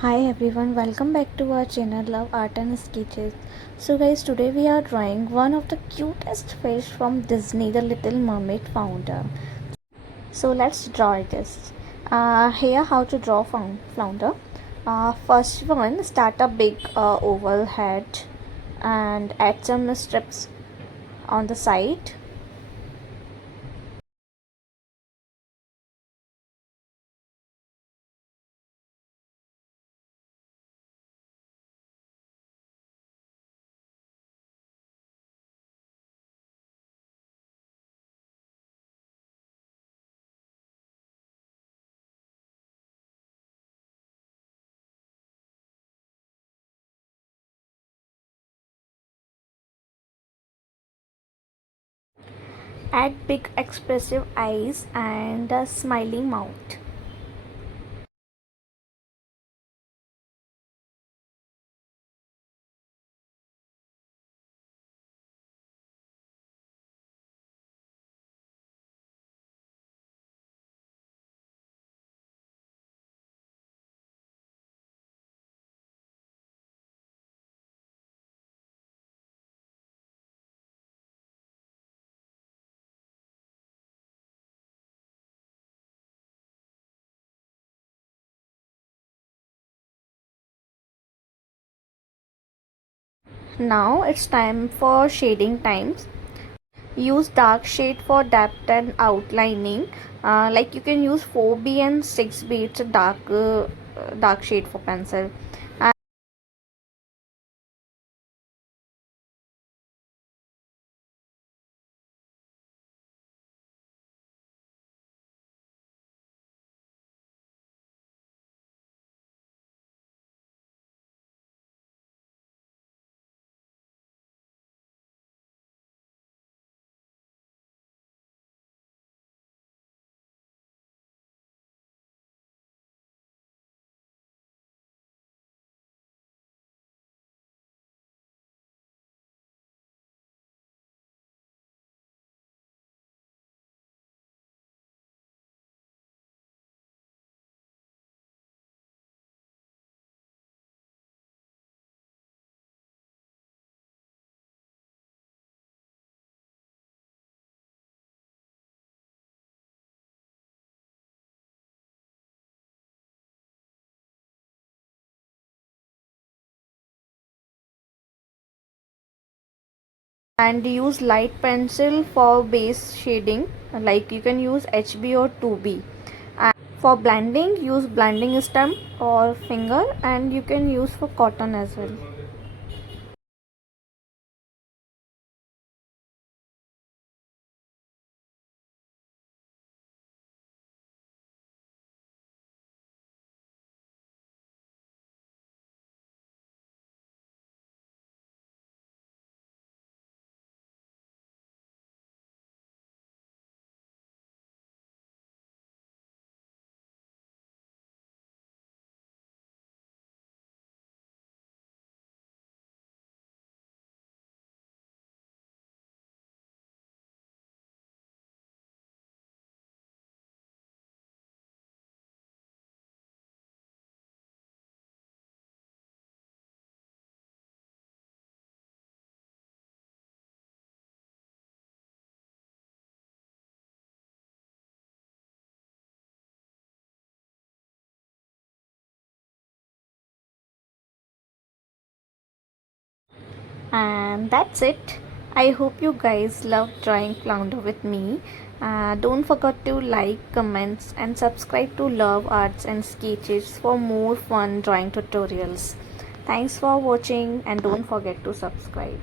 Hi everyone, welcome back to our channel Love Art and Sketches. So guys, today we are drawing one of the cutest fish from Disney, the Little Mermaid Flounder. So let's draw this. Here how to draw Flounder. First one, start a big oval head and add some strips on the side. Add big expressive eyes and a smiling mouth. Now it's time for shading times. Use dark shade for depth and outlining. Like you can use 4B and 6B. It's a dark shade for pencil. And use light pencil for base shading. Like you can use HB or 2B. And for blending, use blending stump or finger, and you can use for cotton as well. And that's it. I hope you guys love drawing flounder with me. Don't forget to like, comments and subscribe to Love Arts and Sketches for more fun drawing tutorials. Thanks for watching and don't forget to subscribe.